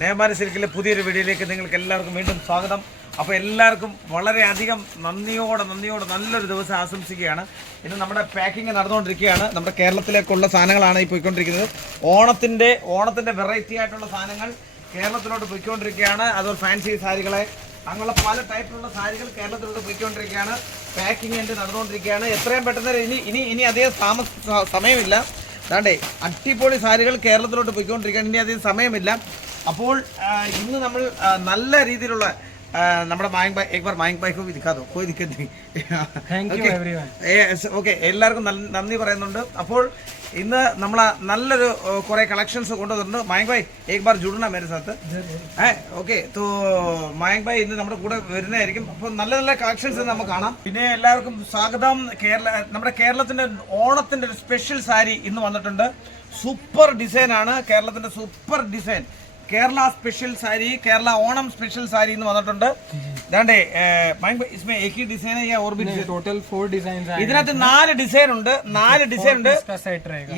നേമാരി സിൽക്കിലെ പുതിയൊരു വീഡിയോയിലേക്ക് നിങ്ങൾക്ക് എല്ലാവർക്കും വീണ്ടും സ്വാഗതം. അപ്പോൾ എല്ലാവർക്കും വളരെയധികം നന്ദിയോടെ നല്ലൊരു ദിവസം ആശംസിക്കുകയാണ്. ഇന്ന് നമ്മുടെ പാക്കിംഗ് നടന്നുകൊണ്ടിരിക്കുകയാണ്. നമ്മുടെ കേരളത്തിലേക്കുള്ള സാധനങ്ങളാണ് ഈ പോയിക്കൊണ്ടിരിക്കുന്നത്. ഓണത്തിൻ്റെ വെറൈറ്റി ആയിട്ടുള്ള സാധനങ്ങൾ കേരളത്തിലോട്ട് പോയിക്കൊണ്ടിരിക്കുകയാണ്. അതുപോലെ ഫാൻസി സാരികളെ അങ്ങനെയുള്ള പല ടൈപ്പിലുള്ള സാരികൾ കേരളത്തിലോട്ട് പോയിക്കൊണ്ടിരിക്കുകയാണ്. പാക്കിംഗ് എൻ്റെ നടന്നുകൊണ്ടിരിക്കുകയാണ്. എത്രയും പെട്ടെന്ന് ഇനി അധികം സമയമില്ല. അതാണ്ടേ അടിപൊളി സാരികൾ കേരളത്തിലോട്ട് പോയിക്കൊണ്ടിരിക്കുകയാണ്. ഇനി അധികം സമയമില്ല. അപ്പോൾ ഇന്ന് നമ്മൾ നല്ല രീതിയിലുള്ള നമ്മുടെ മായങ്ക് ഭായ് ദിക്കാതോ കോയി ദിക്കത്ത് ഓക്കെ എല്ലാവർക്കും നന്ദി പറയുന്നുണ്ട്. അപ്പോൾ ഇന്ന് നമ്മൾ നല്ലൊരു കുറെ കളക്ഷൻസ് കൊണ്ടുവന്നിട്ടുണ്ട്. മായങ്ക് ഭായ് ഏക് ബാർ ജുഡന മേരെ സാത്ത് ഓക്കെ. തോ മായങ്ക് ഭായ് ഇന്ന് നമ്മുടെ കൂടെ വരുന്നതായിരിക്കും. അപ്പോൾ നല്ല കളക്ഷൻസ് നമുക്ക് കാണാം. പിന്നെ എല്ലാവർക്കും സ്വാഗതം. നമ്മുടെ കേരളത്തിന്റെ ഓണത്തിന്റെ ഒരു സ്പെഷ്യൽ സാരി ഇന്ന് വന്നിട്ടുണ്ട്. സൂപ്പർ ഡിസൈൻ ആണ്. കേരളത്തിന്റെ super design Kerala special sari, Kerala Onam special sari എന്ന് വന്നിട്ടുണ്ട്. टोटल 4 डिजाइन ഇതിനകത്ത് 4 ഡിസൈൻ ഉണ്ട്. 4 डिजाइन ഉണ്ട്.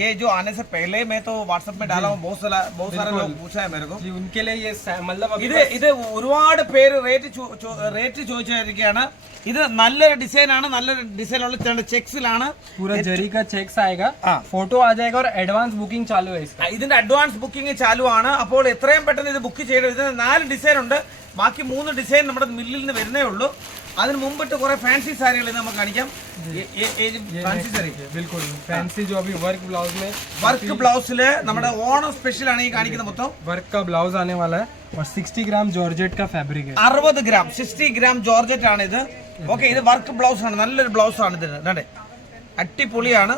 ये जो आने से पहले मैं तो व्हाट्सएप में डाला हूँ. बहुत सारे लोग पूछा है मेरे को. उनके लिए ये मतलब ഇത് ഒരുപാട് പേര് റേറ്റ് ചോദിച്ചിരിക്കുകയാണ്. ഇത് നല്ലൊരു ഡിസൈൻ ആണ്. നല്ലൊരു ഡിസൈൻ ഉള്ള ചെക്സിലാണ്. पूरा जरी का चेक्स आएगा, फोटो आ जाएगा और एडवांस बुकिंग चालू है इसका. ഇതിന്റെ അഡ്വാൻസ് ബുക്കിംഗ് ചാലു ആണ്. അപ്പോൾ എത്രയും പെട്ടെന്ന് ഇത് ബുക്ക് ചെയ്യണം. ഇതിന് 4 ഡിസൈൻ ഉണ്ട്. ബാക്കി 3 ഡിസൈൻ നമ്മുടെ മില്ലിൽ നിന്ന് വരുന്നേ ഉള്ളൂ. അതിന് മുമ്പിട്ട് കുറെ ഫാൻസി സാരികൾ നമുക്ക് കാണിക്കാം. ഫാൻസി സാരി बिल्कुल फैंसी जो अभी वर्क ब्लाउज में വർക്ക് ബ്ലൗസില് നമ്മുടെ ഓണം സ്പെഷ്യൽ ആണ് ഈ കാണിക്കുന്നത്. മൊത്തം वर्क का ब्लाउज आने वाला है और 60 ग्राम जॉर्जेट का फैब्रिक है. 60 ഗ്രാം 60 ഗ്രാം ജോർജറ്റ് ആണ് ഇത്. ഓക്കെ, ഇത് വർക്ക് ബ്ലൗസ് ആണ്. നല്ലൊരു ബ്ലൗസ് ആണ് ഇത്. അടിപൊളിയാണ്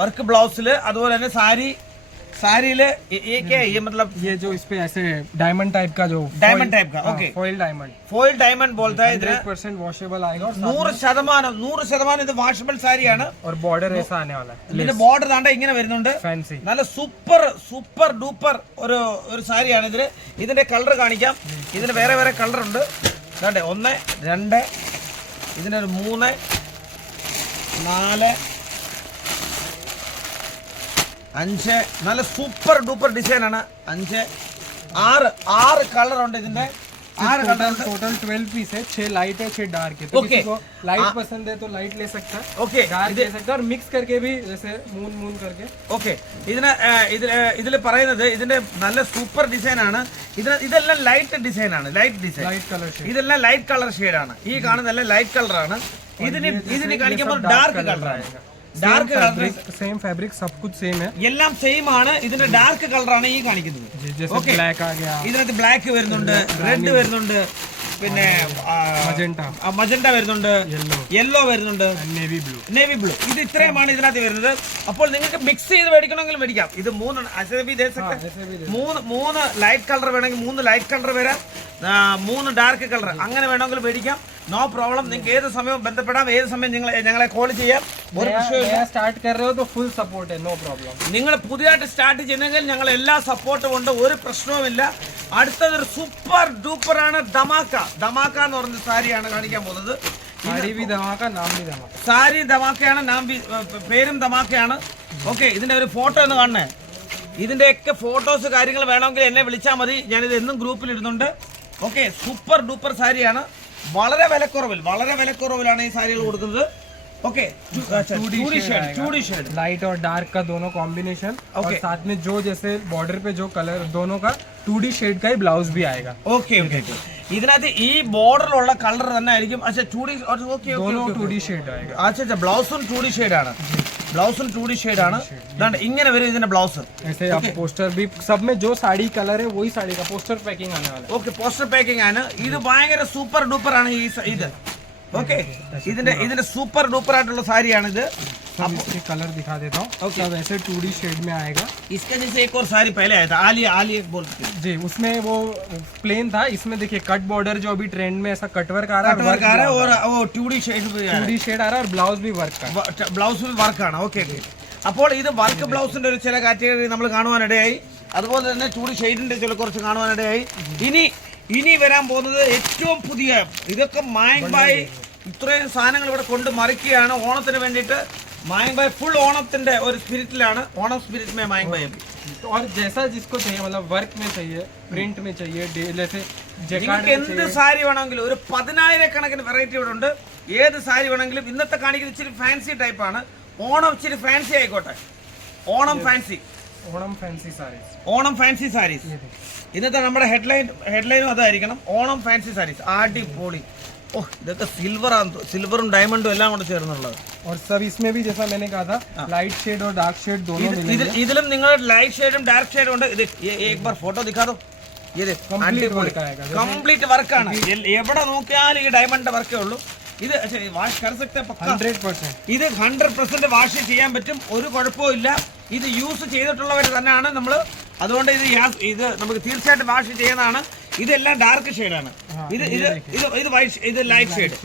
വർക്ക് ബ്ലൗസില്. അതുപോലെ തന്നെ സാരിയില് मतलब ये जो इस पे ऐसे डायमंड टाइप का जो डायमंड टाइप का ओके फॉइल डायमंड बोलता है. 100% वॉशेबल आएगा और 100% ഇത് വാഷബിൾ സാരിയാണ്. और बॉर्डर ऐसा आने वाला है. ഇതിന്റെ ബോർഡർ ദാണ്ട ഇങ്ങനെ വരുന്നുണ്ട്. फैंसी നല്ല സൂപ്പർ ഡൂപ്പർ ഒരു സാരിയാണ് ഇതില്. ഇതിന്റെ കളർ കാണിക്കാം. ഇതിന് വേറെ കളർ ഉണ്ട്. ദാണ്ടെ 1 2 ഇതിനൊരു 3 4 5 നല്ല സൂപ്പർ ഡൂപ്പർ ഡിസൈൻ ആണ്. 5 6 കളർ ഉണ്ട് ഇതിന്റെ. 6 കളർ. टोटल 12 पीस है. 6 लाइट है, 6 डार्क है. तो Okay. किसी को लाइट पसंद है तो लाइट ले सकता है, ഓക്കെ डार्क ले सकता है और मिक्स करके भी जैसे मून करके. ഓക്കെ ഇതിൽ പറയുന്നത് ഇതിന്റെ നല്ല സൂപ്പർ ഡിസൈൻ ആണ്. ഇതെല്ലാം ലൈറ്റ് ഡിസൈൻ ആണ്. Light design, light colour shade. ഇതെല്ലാം ലൈറ്റ് കളർ ഷെയ്ഡാണ്. ഈ കാണുന്നതെല്ലാം ലൈറ്റ് കളറാണ്. ഇതിന് കാണിക്കുമ്പോൾ ഡാർക്ക് കളറാണ്. ഡാർക്ക് കളർ सेम फैब्रिक सब कुछ सेम है. എല്ലാം സെയിം ആണ്. ഇതിന്റെ ഡാർക്ക് കളറാണ് ഈ കാണിക്കുന്നത്. जैसे ब्लैक आ गया, ഇതിനകത്ത് ബ്ലാക്ക് വരുന്നുണ്ട്, റെഡ് വരുന്നുണ്ട്, പിന്നെ മജന്റ വരുന്നുണ്ട്, യെല്ലോ വരുന്നുണ്ട്, നേവി ബ്ലൂ. ഇത് ഇത്രയുമാണ് ഇതിനകത്ത് വരുന്നത്. അപ്പോൾ നിങ്ങൾക്ക് മിക്സ് ചെയ്ത് മേടിക്കണമെങ്കിൽ മേടിക്കാം. ഇത് 3 ലൈറ്റ് കളർ വേണമെങ്കിൽ 3 ലൈറ്റ് കളർ വരാം, 3 ഡാർക്ക് കളർ അങ്ങനെ വേണമെങ്കിൽ മേടിക്കാം. No problem. നിങ്ങൾക്ക് ഏത് സമയവും ബന്ധപ്പെടാം. ഏത് സമയം ഞങ്ങളെ കോൾ ചെയ്യാം. ഒരു പ്രശ്നമില്ല. स्टार्ट कर रहे हो तो फुल सपोर्ट है, नो प्रॉब्लम. നിങ്ങൾ പുതിയതായിട്ട് സ്റ്റാർട്ട് ചെയ്യുന്നെങ്കിൽ ഞങ്ങൾ എല്ലാ സപ്പോർട്ടും ഉണ്ട്. ഒരു പ്രശ്നവുമില്ല. അടുത്തതൊരു സൂപ്പർ ഡൂപ്പർ ആണ്. ധമാക്ക എന്ന് പറഞ്ഞ സാരിയാണ് കാണിക്കാൻ പോകുന്നത്. साड़ी भी धमाका, नाम भी धमाका. സാരി ധമാക്കയാണ്, പേരും ധമാക്കയാണ്. ഓക്കെ, ഇതിന്റെ ഒരു ഫോട്ടോ ഒന്ന് കാണണേ. ഇതിന്റെയൊക്കെ ഫോട്ടോസ് കാര്യങ്ങൾ വേണമെങ്കിൽ എന്നെ വിളിച്ചാൽ മതി. ഞാനിത് എന്നും ഗ്രൂപ്പിൽ ഇടുന്നുണ്ട്. ഓക്കെ, സൂപ്പർ ഡൂപ്പർ സാരിയാണ്. വളരെ വിലക്കുറവിലാണ് ഈ സാരികൾ കൊടുക്കുന്നത്. ओके, 2D शेड लाइट और डार्क का दोनों कॉम्बिनेशन. और साथ में जो जैसे बॉर्डर पे जो कलर दोनों का 2D शेड का ही ब्लाउज भी आएगा. ओके ഇതിനകത്ത് ഈ ബോർഡറിലുള്ള കളർ തന്നെ ആയിരിക്കും. अच्छा 2D दोनों 2D शेड आएगा. अच्छा ബ്ലൗസും 2D ഷെയ്ഡ് ആണ്. ഇങ്ങനെ വരും ഇതിന്റെ ബ്ലൗസ്. ऐसे आप पोस्टर भी सब में जो साड़ी कलर है वही साड़ी का पोस्टर पैकिंग आने वाला है. ഓക്കെ, പോസ്റ്റർ പാക്കിംഗ് ആണ്. ഇത് ഭയങ്കര സൂപ്പർ ഡൂപ്പർ ആണ് ഇത്. ओके, ഇതിന്റെ സൂപ്പർ ഡൂപ്പർ ആയിട്ടുള്ള സാരിയാണിത്. अब इसके कलर दिखा देता हूँ. ओके, वैसे 2D शेड में आएगा. इसका जैसे एक और साड़ी पहले आया था आलिया बोलते जी, उसमें वो प्लेन था. इसमें देखिए कट बॉर्डर जो अभी ट्रेंड में ऐसा कटवर्क आ रहा है और वो 2D शेड आ रहा है और ब्लाउज भी वर्क का. ബ്ലൗസ് വർക്കാണ്. ഓക്കെ, അപ്പോൾ ഇത് വർക്ക് ബ്ലൗസിന്റെ ഒരു ചില കാറ്റഗറി നമ്മൾ കാണുവാനിടയായി. അതുപോലെ തന്നെ 2D ഷെയ്ഡിന്റെ കുറച്ച് കാണുവാനിടയായി. ഇനി വരാൻ പോകുന്നത് ഏറ്റവും പുതിയ ഇതൊക്കെ മായങ്ക് ഭായ് ഇത്രയും സാധനങ്ങൾ ഇവിടെ കൊണ്ട് മറിക്കുകയാണ് ഓണത്തിന് വേണ്ടിയിട്ട്. മായങ്ക് ഭായ് ഫുൾ ഓണത്തിന്റെ ഒരു സ്പിരിറ്റിലാണ്, ഓണം സ്പിരിറ്റ് മേ മായങ്ക് ഭായ്. और जैसा जिसको चाहिए मतलब वर्क में चाहिए, प्रिंट में चाहिए, जैसे നിങ്ങൾക്ക് എന്ത് സാരി വേണമെങ്കിലും ഒരു 10,000 വെറൈറ്റി ഇവിടെ ഉണ്ട്. ഏത് സാരി വേണമെങ്കിലും ഇന്നത്തെ കാണിക്കുന്ന ഇച്ചിരി ഫാൻസി ടൈപ്പാണ്. ഓണം ഇച്ചിരി ഫാൻസി ആയിക്കോട്ടെ, Onam fancy, Onam fancy saris, Onam fancy saris. ഇന്നത്തെ നമ്മുടെ ഹെഡ്ലൈനും അതായിരിക്കണം, ഓണം ഫാൻസി സാരീസ്. അടിപൊളി. ഓ, ഇതൊക്കെ സിൽവറും ഡയമണ്ടും എല്ലാം കൂടെ ചേർന്നുള്ളത്. और सब इसमें भी जैसा मैंने कहा था लाइट शेड और डार्क शेड दोनों मिलेंगे. ഇതിലും നിങ്ങൾ ലൈറ്റ് ഷെയ്ഡും ഡാർക്ക് ഷെയ്ഡും ഉണ്ട്. ഇത് एक बार ഫോട്ടോ दिखा दो. ഇത് കംപ്ലീറ്റ് വർക്കാണ്. എവിടെ നോക്കിയാലും ഈ ഡയമണ്ട് വർക്കേ ഉള്ളൂ. ഇത് വാഷ് കർ സക്തെ പക്ക 100%. ഇത് 100% വാഷ് ചെയ്യാൻ പറ്റും, ഒരു കുഴപ്പവും ഇല്ല. ഇത് യൂസ് ചെയ്തിട്ടുള്ളവർ തന്നെയാണ് നമ്മൾ, അതുകൊണ്ട് ഇത് നമുക്ക് തീർച്ചയായിട്ടും വാഷ് ചെയ്യുന്നതാണ്. ഇതെല്ലാം ഡാർക്ക് ഷെയ്ഡാണ്. ഇത് വൈറ്റ്, ഇത് light shade,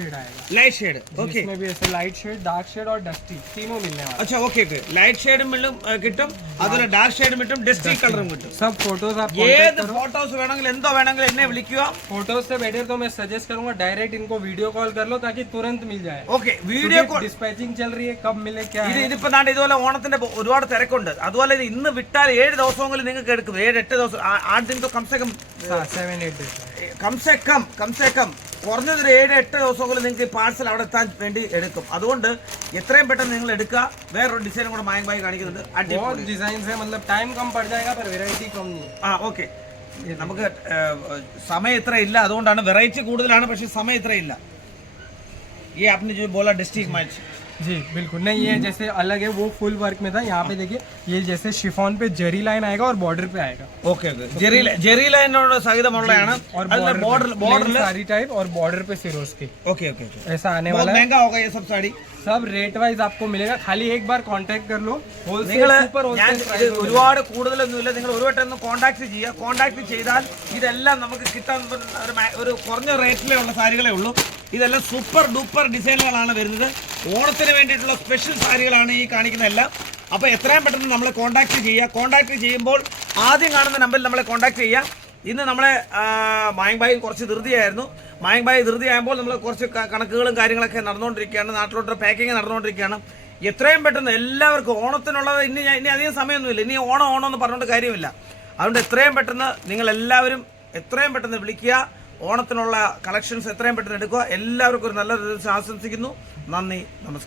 light shade. Okay, इसमें भी ऐसे लाइट शेड, डार्क शेड और डस्टी तीनों मिलने वाले. अच्छा, ഓക്കെ. ലൈറ്റ് ഷെയ്ഡും കിട്ടും, അതുപോലെ ഡാർക്ക് ഷെയ്ഡും കിട്ടും, ഡസ്റ്റി കളറും കിട്ടും. सब फोटोज आप ഏത് ഫോട്ടോസ് വേണമെങ്കിലും എന്തോ വേണമെങ്കിലും എന്നെ വിളിക്കുക. फोटोज से बेटर तो मैं सजेस्ट करूंगा डायरेक्ट इनको वीडियो कॉल कर लो ताकि तुरंत मिल जाए. ഓക്കെ, വീഡിയോ കോൾ डिस्पैचिंग चल रही है, कब मिले क्या है. ഇതിപ്പോ ദാണ്ട് ഇതുപോലെ ഓണത്തിന്റെ ഒരുപാട് തിരക്കുണ്ട്. അതുപോലെ ഇത് ഇന്ന് വിട്ടാൽ 7 ദിവസമെങ്കിലും നിങ്ങൾക്ക് എടുക്കും. 7-8 ദിവസം, 8 दिन तो कम से कम 7-8 days. कम से कम കുറഞ്ഞത് 7-8 ദിവസമെങ്കിലും നിങ്ങൾക്ക് പാഴ്സൽ അവിടെ എത്താൻ വേണ്ടി എടുക്കും. അതുകൊണ്ട് എത്രയും പെട്ടെന്ന് നിങ്ങൾ എടുക്കുക. വേറൊരു ഡിസൈനും കൂടെ മായങ്ക് ഭായ് കാണിക്കുന്നുണ്ട്. बहुत डिजाइन है, मतलब टाइम कम पड़ जाएगा पर वैरायटी कम नहीं है. ആ, ഓക്കെ. നമുക്ക് സമയം ഇത്ര ഇല്ല, അതുകൊണ്ടാണ് വെറൈറ്റി കൂടുതലാണ്, പക്ഷെ സമയം ഇത്ര ഇല്ല. ഈ आपने जो बोला डिस्ट्रिक्ट मैच, जी बिल्कुल नहीं, ये जैसे अलग है वो फुल वर्क में था. यहाँ पे देखिए ये जैसे शिफॉन पे जरी लाइन आएगा और बॉर्डर पे आएगा. ഓക്കെ. ജെറി ലൈനോട് സഹിതമുള്ളതാണ്. और बॉर्डर साड़ी टाइप और बॉर्डर पे सिरोज की. Okay okay okay. ऐसा आने बहुत वाला है. महंगा होगा ये सब साड़ी. सब रेट वाइज आपको मिलेगा, खाली एक बार कांटेक्ट कर लो. നിങ്ങൾ सुपर ഞാൻ होलसेल ഇത് ഒരുപാട് കൂടുതലൊന്നുമില്ല, നിങ്ങൾ ഒരു വട്ടം ഒന്ന് കോൺടാക്ട് ചെയ്യുക. കോൺടാക്ട് ചെയ്താൽ ഇതെല്ലാം നമുക്ക് കിട്ടാൻ ഒരു കുറഞ്ഞ റേറ്റിലേ ഉള്ള സാരികളേ ഉള്ളൂ. ഇതെല്ലാം സൂപ്പർ ഡൂപ്പർ ഡിസൈനുകളാണ് വരുന്നത്. ഓണത്തിന് വേണ്ടിയിട്ടുള്ള സ്പെഷ്യൽ സാരികളാണ് ഈ കാണിക്കുന്നതെല്ലാം. അപ്പോൾ എത്രയും പെട്ടെന്ന് നമ്മളെ കോൺടാക്ട് ചെയ്യുക. കോൺടാക്ട് ചെയ്യുമ്പോൾ ആദ്യം കാണുന്ന നമ്പറിൽ നമ്മളെ കോൺടാക്ട് ചെയ്യുക. ഇന്ന് നമ്മളെ മായങ്ക് ഭായ് കുറച്ച് ധൃതിയായിരുന്നു. മായങ്ക് ഭായ് ധൃതിയാകുമ്പോൾ നമ്മൾ കുറച്ച് കണക്കുകളും കാര്യങ്ങളൊക്കെ നടന്നുകൊണ്ടിരിക്കുകയാണ്, നാട്ടിലോട്ട് പാക്കിങ് നടന്നുകൊണ്ടിരിക്കുകയാണ്. എത്രയും പെട്ടെന്ന് എല്ലാവർക്കും ഓണത്തിനുള്ളത് ഇനി അധികം സമയമൊന്നുമില്ല. ഇനി ഓണം എന്ന് പറഞ്ഞുകൊണ്ട് കാര്യമില്ല. അതുകൊണ്ട് എത്രയും പെട്ടെന്ന് നിങ്ങൾ എല്ലാവരും എത്രയും പെട്ടെന്ന് വിളിക്കുക. ഓണത്തിനുള്ള കളക്ഷൻസ് എത്രയും പെട്ടെന്ന് എടുക്കുക. എല്ലാവർക്കും ഒരു നല്ലൊരു ദിവസം ആശംസിക്കുന്നു. നന്ദി, നമസ്കാരം.